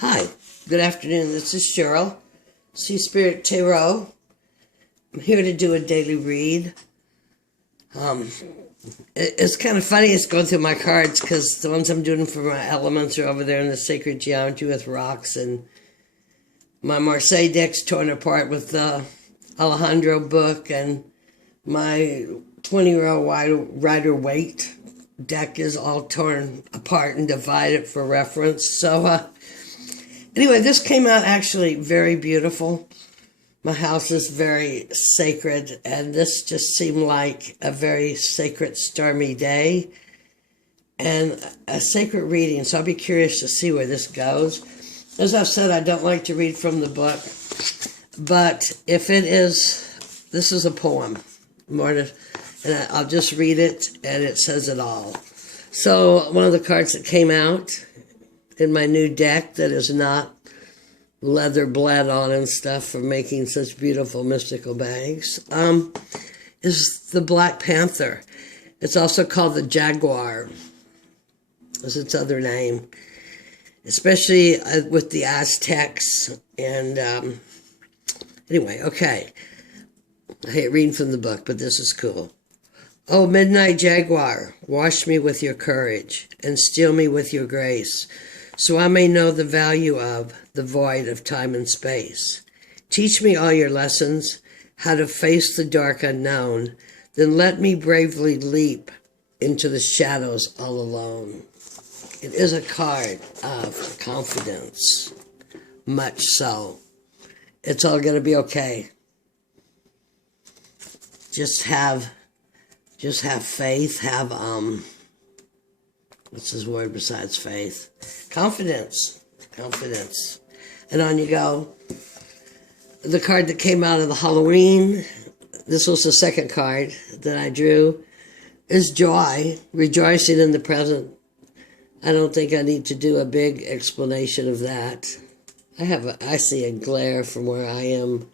Hi, good afternoon. This is Cheryl, Sea Spirit Tarot. I'm here to do a daily read. It's kind of funny. It's going through my cards because the ones I'm doing for my elements are over there in the Sacred Geometry with rocks, and my Marseille deck's torn apart with the Alejandro book, and my 20-year-old Rider-Waite deck is all torn apart and divided for reference. So, anyway, this came out actually very beautiful. My house is very sacred, and this just seemed like a very sacred, stormy day and a sacred reading. So I'll be curious to see where this goes. As I've said, I don't like to read from the book, but if it is, this is a poem. And I'll just read it, and it says it all. So one of the cards that came out in my new deck that is not leather bled on and stuff for making such beautiful mystical bags is the Black Panther. It's also called the Jaguar, is its other name, especially with the Aztecs. And anyway, okay. I hate reading from the book, but this is cool. Oh, midnight jaguar, wash me with your courage and steal me with your grace, so I may know the value of the void of time and space. Teach me all your lessons, how to face the dark unknown, then let me bravely leap into the shadows all alone. It is a card of confidence, much so. It's all going to be okay. Just have faith, what's his word besides faith? Confidence. And on you go. The card that came out of the Halloween, this was the second card that I drew, is joy, rejoicing in the present. I don't think I need to do a big explanation of that. I see a glare from where I am,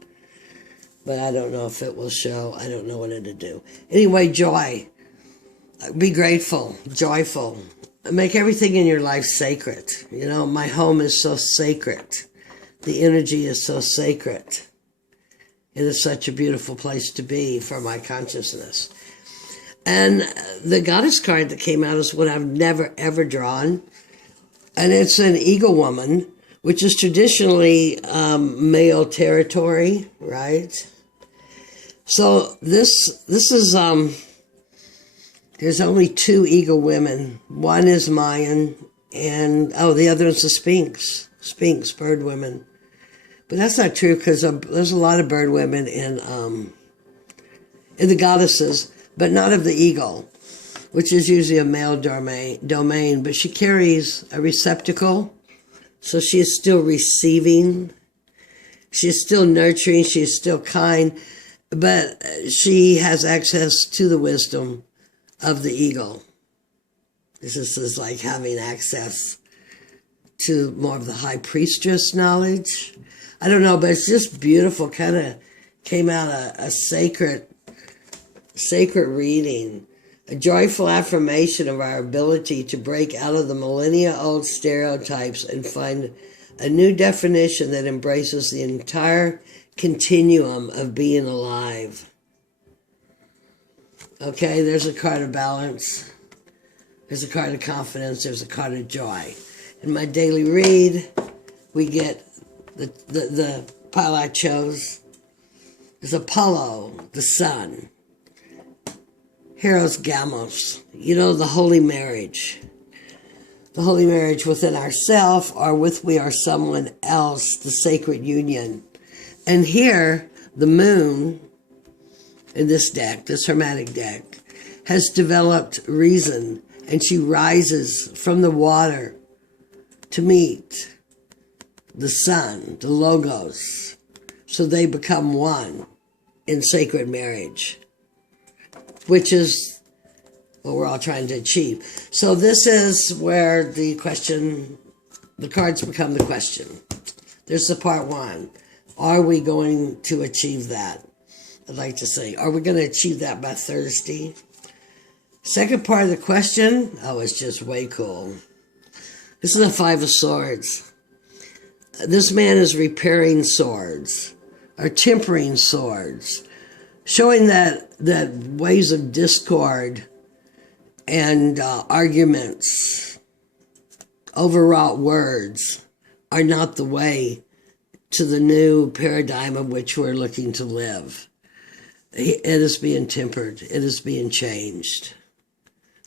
but I don't know if it will show. I don't know what it'll do. Anyway, joy. Be grateful, joyful. Make everything in your life sacred. You know, my home is so sacred. The energy is so sacred. It is such a beautiful place to be for my consciousness. And the goddess card that came out is what I've never, ever drawn. And it's an eagle woman, which is traditionally male territory, right? So this is, there's only two eagle women. One is Mayan, and, the other is the Sphinx, bird women. But that's not true, because there's a lot of bird women in the goddesses, but not of the eagle, which is usually a male domain. But she carries a receptacle, so she is still receiving. She is still nurturing. She is still kind, but she has access to the wisdom of the eagle. This is like having access to more of the high priestess knowledge. I don't know, but it's just beautiful. Kind of came out a sacred reading, a joyful affirmation of our ability to break out of the millennia-old stereotypes and find a new definition that embraces the entire continuum of being alive. Okay, there's a card of balance. There's a card of confidence. There's a card of joy. In my daily read, we get the pile I chose is Apollo, the sun. Heros Gamos, you know, the holy marriage. The holy marriage within ourselves or with we are someone else, the sacred union. And here, the moon in this deck, this hermetic deck, has developed reason, and she rises from the water to meet the sun, the logos, so they become one in sacred marriage, which is what we're all trying to achieve. So this is where the cards become the question. There's the part one. Are we going to achieve that? I'd like to say, are we going to achieve that by Thursday? Second part of the question, it's just way cool. This is the Five of Swords. This man is repairing swords, or tempering swords, showing that ways of discord and arguments, overwrought words, are not the way to the new paradigm of which we're looking to live. It is being tempered. It is being changed.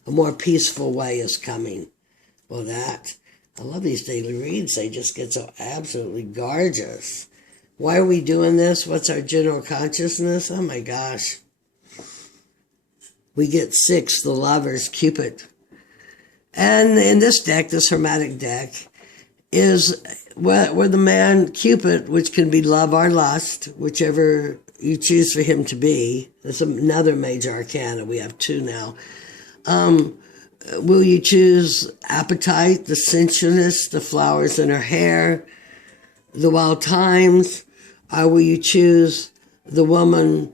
A more peaceful way is coming. Well, I love these daily reads. They just get so absolutely gorgeous. Why are we doing this? What's our general consciousness? Oh my gosh. We get 6, the Lovers, Cupid. And in this deck, this Hermetic deck, is where the man, Cupid, which can be love or lust, whichever you choose for him to be. That's another major arcana. We have 2 now. Will you choose appetite, the sensualness, the flowers in her hair, the wild times? Or will you choose the woman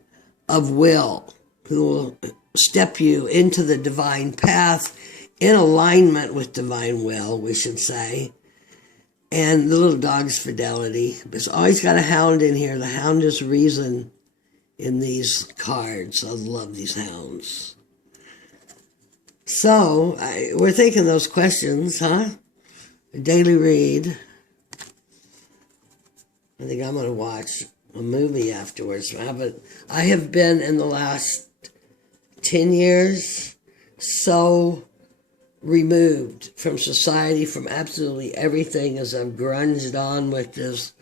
of will, who will step you into the divine path, in alignment with divine will, we should say? And the little dog's fidelity. It's always got a hound in here. The hound is reason in these cards. I love these hounds. So, we're thinking those questions, huh? A daily read. I think I'm going to watch a movie afterwards. I have been, in the last 10 years, so removed from society, from absolutely everything, as I've grunged on with this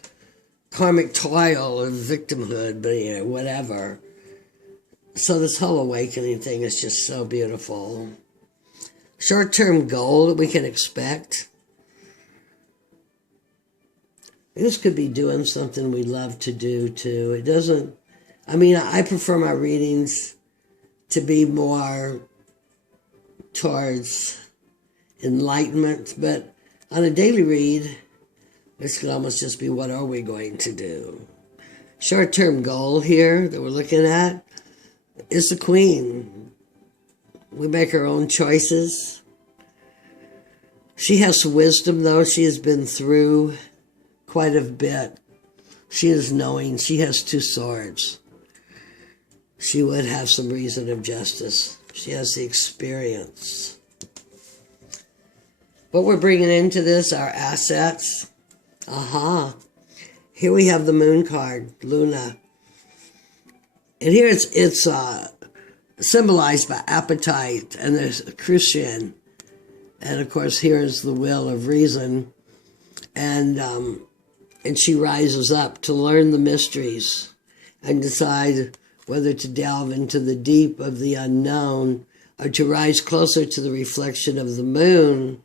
karmic toil of victimhood, but whatever. So this whole awakening thing is just so beautiful. Short-term goal that we can expect. This could be doing something we love to do, too. It doesn't... I prefer my readings to be more towards enlightenment, but on a daily read, this could almost just be, what are we going to do? Short-term goal here that we're looking at is the Queen. We make our own choices. She has wisdom, though. She has been through quite a bit. She is knowing. She has 2 swords. She would have some reason of justice. She has the experience. What we're bringing into this are assets. Aha. Here we have the Moon card, Luna. And here it's symbolized by appetite, and there's Christian, and of course here is the will of reason, and she rises up to learn the mysteries and decide whether to delve into the deep of the unknown or to rise closer to the reflection of the moon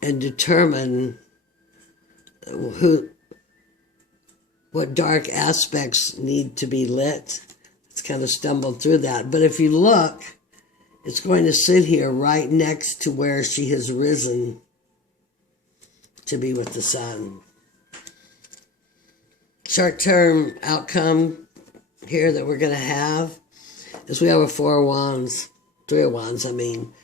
and determine what dark aspects need to be lit. Kind of stumbled through that. But if you look, it's going to sit here right next to where she has risen to be with the sun. Short-term outcome here that we're going to have is we have a 4 of Wands, 3 of Wands, And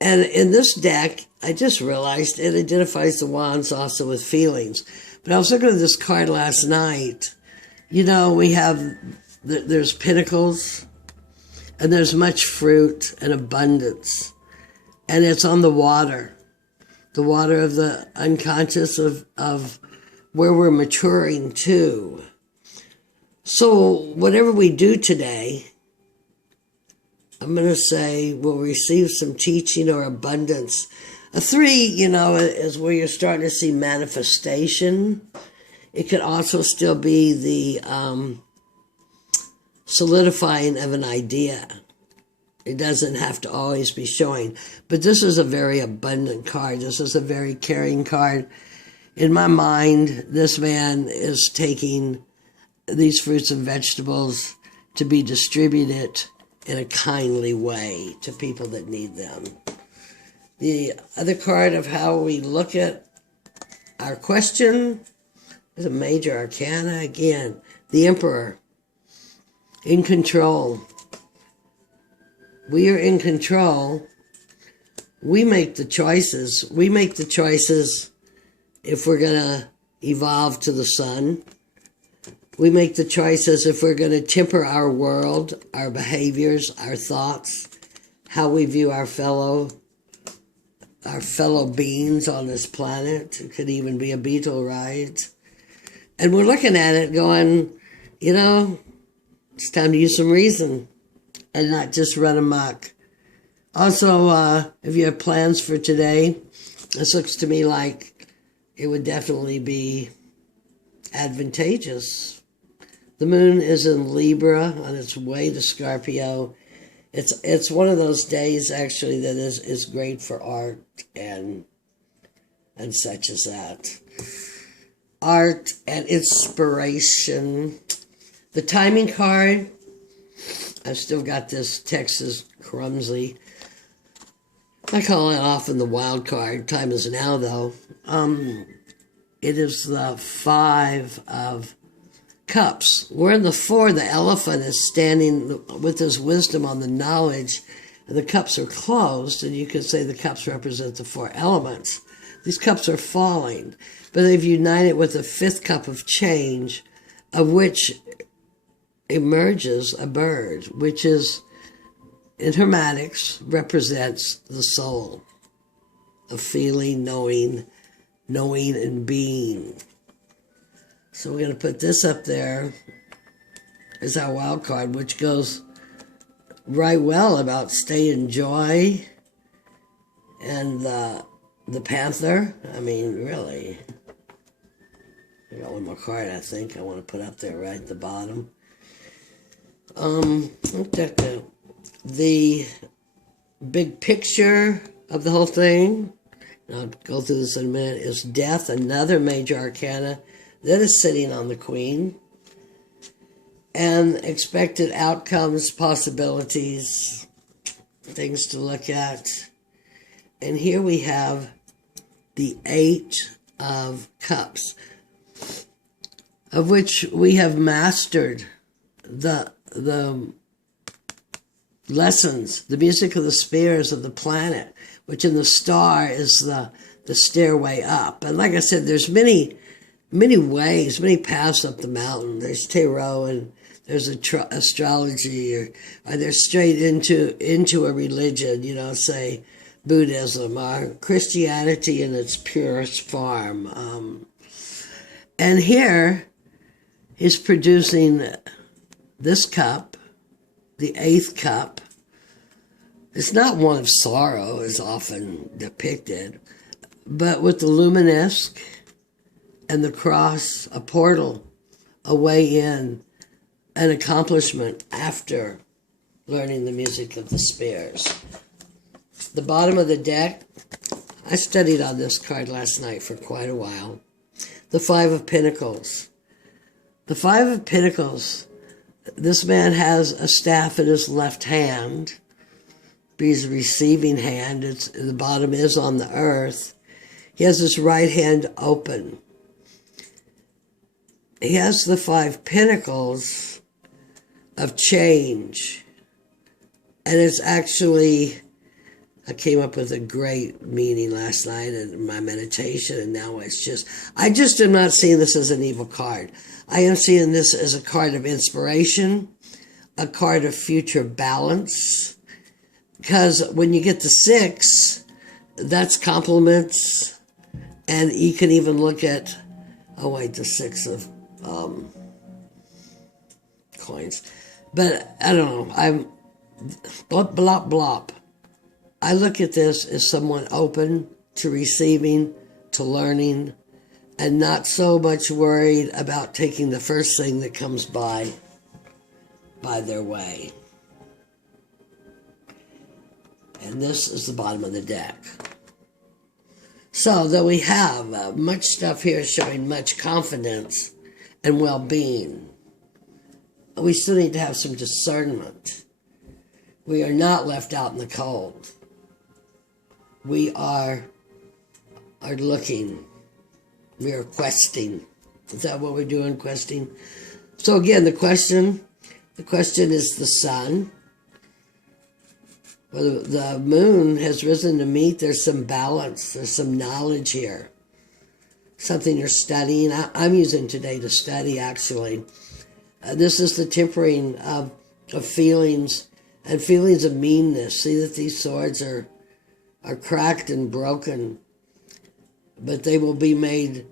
in this deck, I just realized it identifies the Wands also with feelings. But I was looking at this card last night. We have, there's pentacles, and there's much fruit and abundance. And it's on the water of the unconscious of where we're maturing to. So whatever we do today, I'm going to say we'll receive some teaching or abundance. A 3, is where you're starting to see manifestation. It could also still be the solidifying of an idea. It doesn't have to always be showing. But this is a very abundant card. This is a very caring card. In my mind, this man is taking these fruits and vegetables to be distributed in a kindly way to people that need them. The other card of how we look at our question is a major arcana again. The Emperor. In control. We are in control. We make the choices. We make the choices if we're going to evolve to the sun. We make the choices if we're going to temper our world, our behaviors, our thoughts, how we view our fellow beings on this planet. It could even be a beetle, right? And we're looking at it going, it's time to use some reason and not just run amok. Also, if you have plans for today, this looks to me like it would definitely be advantageous. The moon is in Libra on its way to Scorpio. It's one of those days actually that is great for art and such as that. Art and inspiration. The timing card. I've still got this Texas Crumsley. I call it often the wild card. Time is now, though. It is the 5 of Cups. We're in the 4. The elephant is standing with his wisdom on the knowledge, and the cups are closed, and you could say the cups represent the 4 elements. These cups are falling, but they've united with the 5th cup of change, of which emerges a bird, which is, in Hermetics, represents the soul of feeling, knowing and being. So we're going to put this up there as our wild card, which goes right well about stay in joy. And the panther, I mean, really. I got one more card, I think, I want to put up there right at the bottom. The big picture of the whole thing, and I'll go through this in a minute, is death, another major arcana that is sitting on the Queen. And expected outcomes, possibilities, things to look at. And here we have the 8 of Cups, of which we have mastered the lessons, the music of the spheres of the planet, which in the star is the stairway up. And like I said, there's many ways, many paths up the mountain. There's tarot and there's astrology, or there's straight into a religion, say Buddhism or Christianity in its purest form. And here he's producing this cup, the 8th cup. It's not one of sorrow as often depicted, but with the luminesque and the cross, a portal, a way in, an accomplishment after learning the music of the spheres. The bottom of the deck, I studied on this card last night for quite a while. The 5 of Pentacles. The 5 of Pentacles, this man has a staff in his left hand. His receiving hand, the bottom is on the earth. He has his right hand open. He has the 5 Pentacles of change. And it's actually, I came up with a great meaning last night in my meditation, and now I just am not seeing this as an evil card. I am seeing this as a card of inspiration, a card of future balance, because when you get the 6, that's compliments, and you can even look at, the 6 of coins. But I don't know, I'm blop, blop, blop. I look at this as someone open to receiving, to learning, and not so much worried about taking the first thing that comes by their way. And this is the bottom of the deck. So, though we have much stuff here showing much confidence and well-being, we still need to have some discernment. We are not left out in the cold. We are looking. We are questing. Is that what we're doing, questing? So again, the question is the sun. Well, the moon has risen to meet. There's some balance. There's some knowledge here. something you're studying. I'm using today to study, actually. This is the tempering of feelings and feelings of meanness. See that these swords are cracked and broken, but they will be made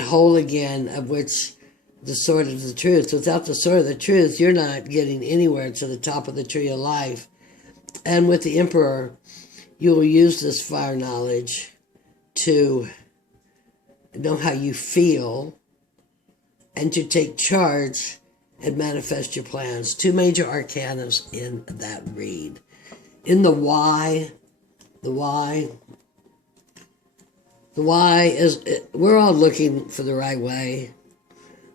whole again, of which the sword of the truth. Without the sword of the truth, you're not getting anywhere to the top of the tree of life. And with the Emperor, you will use this fire knowledge to know how you feel and to take charge and manifest your plans. Two major arcanas in that read. In the why is, we're all looking for the right way.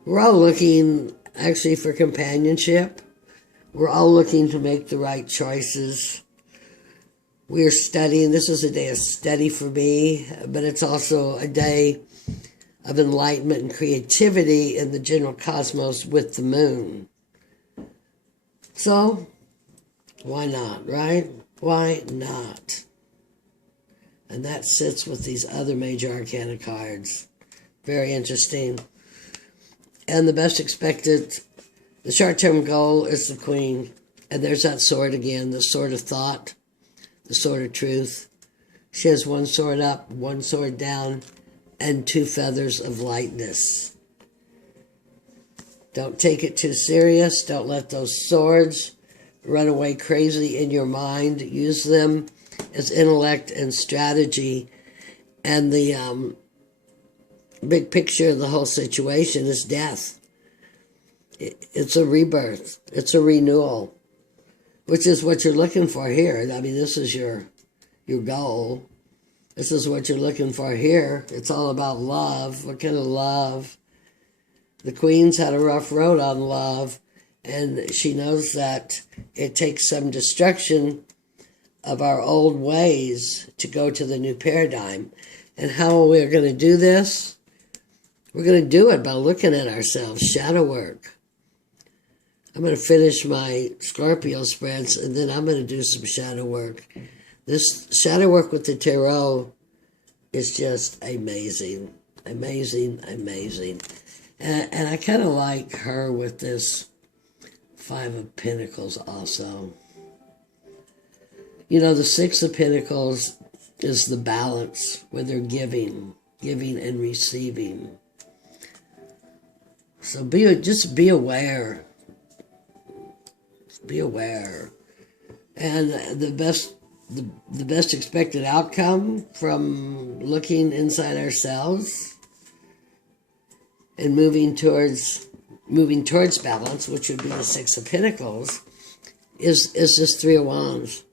We're all looking actually for companionship. We're all looking to make the right choices. We're studying. This is a day of study for me, but it's also a day of enlightenment and creativity in the general cosmos with the moon. So, why not, right? Why not? And that sits with these other major arcana cards. Very interesting. And the best expected, the short-term goal is the Queen. And there's that sword again, the sword of thought, the sword of truth. She has one sword up, one sword down, and two feathers of lightness. Don't take it too serious. Don't let those swords run away crazy in your mind. Use them as intellect and strategy. And the big picture of the whole situation is death. It's a rebirth. It's a renewal, which is what you're looking for here. I mean, this is your goal. This is what you're looking for here. It's all about love. What kind of love? The Queen's had a rough road on love, and she knows that it takes some destruction of our old ways to go to the new paradigm. And how we're going to do this? We're going to do it by looking at ourselves. Shadow work. I'm going to finish my Scorpio spreads, and then I'm going to do some shadow work. This shadow work with the tarot is just amazing. Amazing, amazing. And I kind of like her with this Five of Pentacles also. You know, the Six of Pentacles is the balance where they're giving and receiving. So just be aware. Be aware. And the best expected outcome from looking inside ourselves and moving towards balance, which would be the Six of Pentacles, is this Three of Wands,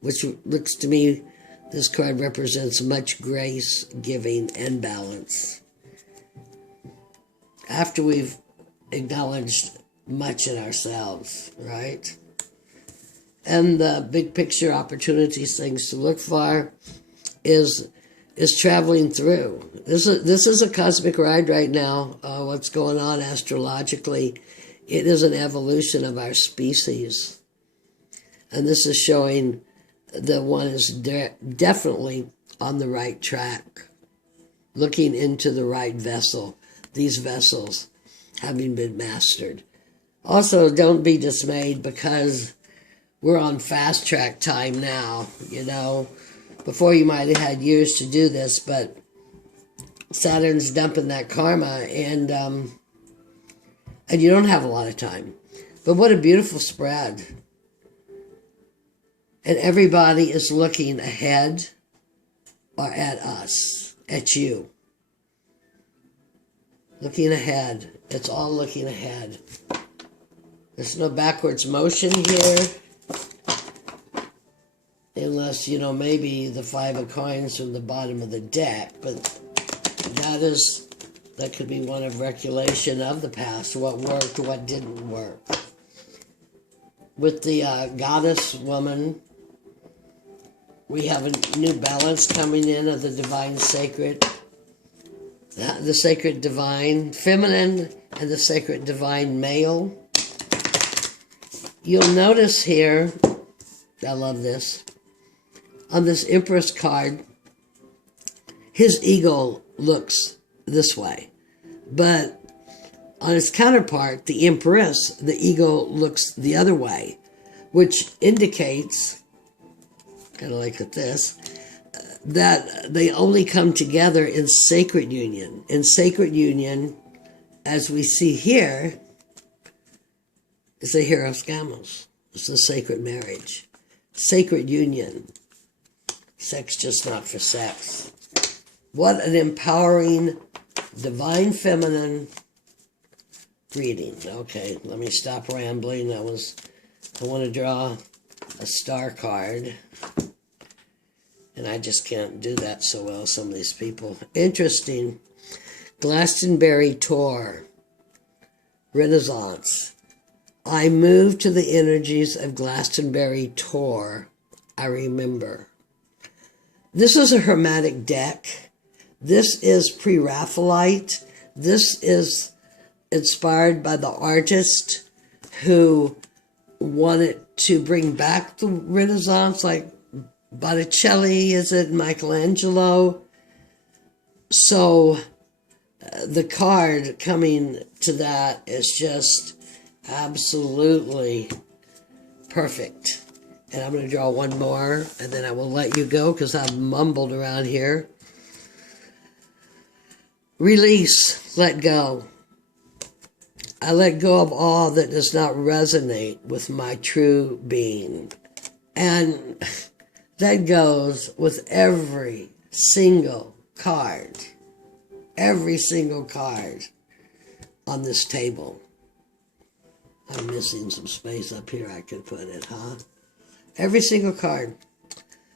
which looks to me, this card represents much grace, giving, and balance. After we've acknowledged much in ourselves, right? And the big picture opportunities, things to look for, is traveling through. This is a cosmic ride right now. What's going on astrologically, it is an evolution of our species, and this is showing that one is definitely on the right track, looking into the right vessel. These vessels having been mastered. Also, don't be dismayed because we're on fast track time now, you know. Before you might have had years to do this, but Saturn's dumping that karma, and you don't have a lot of time. But what a beautiful spread. And everybody is looking ahead or at us, at you. Looking ahead. It's all looking ahead. There's no backwards motion here. Unless, you know, maybe the Five of Coins from the bottom of the deck. But that could be one of recollection of the past. What worked, what didn't work. With the goddess woman, we have a new balance coming in of the divine sacred. The sacred divine feminine and the sacred divine male. You'll notice here, I love this, on this Empress card, his ego looks this way. But on its counterpart, the Empress, the ego looks the other way, which indicates, kind of like with this, that they only come together in sacred union. In sacred union, as we see here, is the Hieros Gamos. It's the sacred marriage. Sacred union. Sex just not for sex. What an empowering, divine feminine reading. Okay, let me stop rambling. I want to draw a star card. And I just can't do that so well, some of these people. Interesting. Glastonbury Tour. Renaissance. I moved to the energies of Glastonbury Tour. I remember. This is a Hermetic deck. This is pre-Raphaelite. This is inspired by the artist who wanted to bring back the Renaissance, like Botticelli, is it Michelangelo? So the card coming to that is just absolutely perfect. And I'm going to draw one more, and then I will let you go because I've mumbled around here. Release, let go. I let go of all that does not resonate with my true being. And that goes with every single card. Every single card on this table. I'm missing some space up here I could put it, huh? Every single card.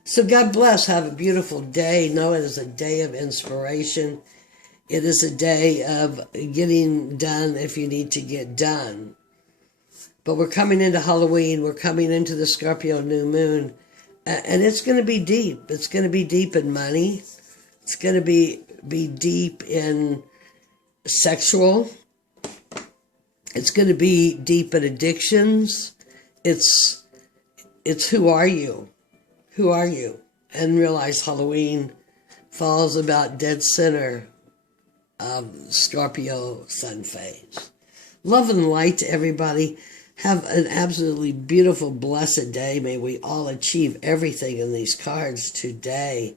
So God bless. Have a beautiful day. Know it is a day of inspiration. It is a day of getting done if you need to get done. But we're coming into Halloween. We're coming into the Scorpio new moon. And it's going to be deep. It's going to be deep in money. It's going to be deep in sexual. It's going to be deep in addictions. It's who are you? Who are you? And realize Halloween falls about dead center of Scorpio sun phase. Love and light to everybody. Have an absolutely beautiful, blessed day. May we all achieve everything in these cards today.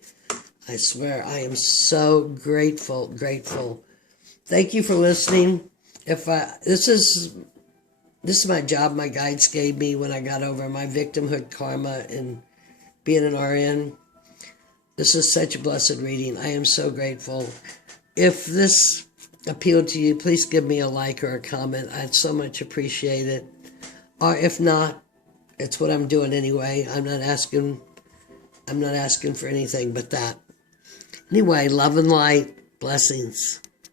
I swear, I am so grateful. Thank you for listening. This is my job my guides gave me when I got over my victimhood karma and being an RN. This is such a blessed reading. I am so grateful. If this appealed to you, please give me a like or a comment. I'd so much appreciate it. Or if not, it's what I'm doing anyway. I'm not asking for anything but that. Anyway, love and light. Blessings.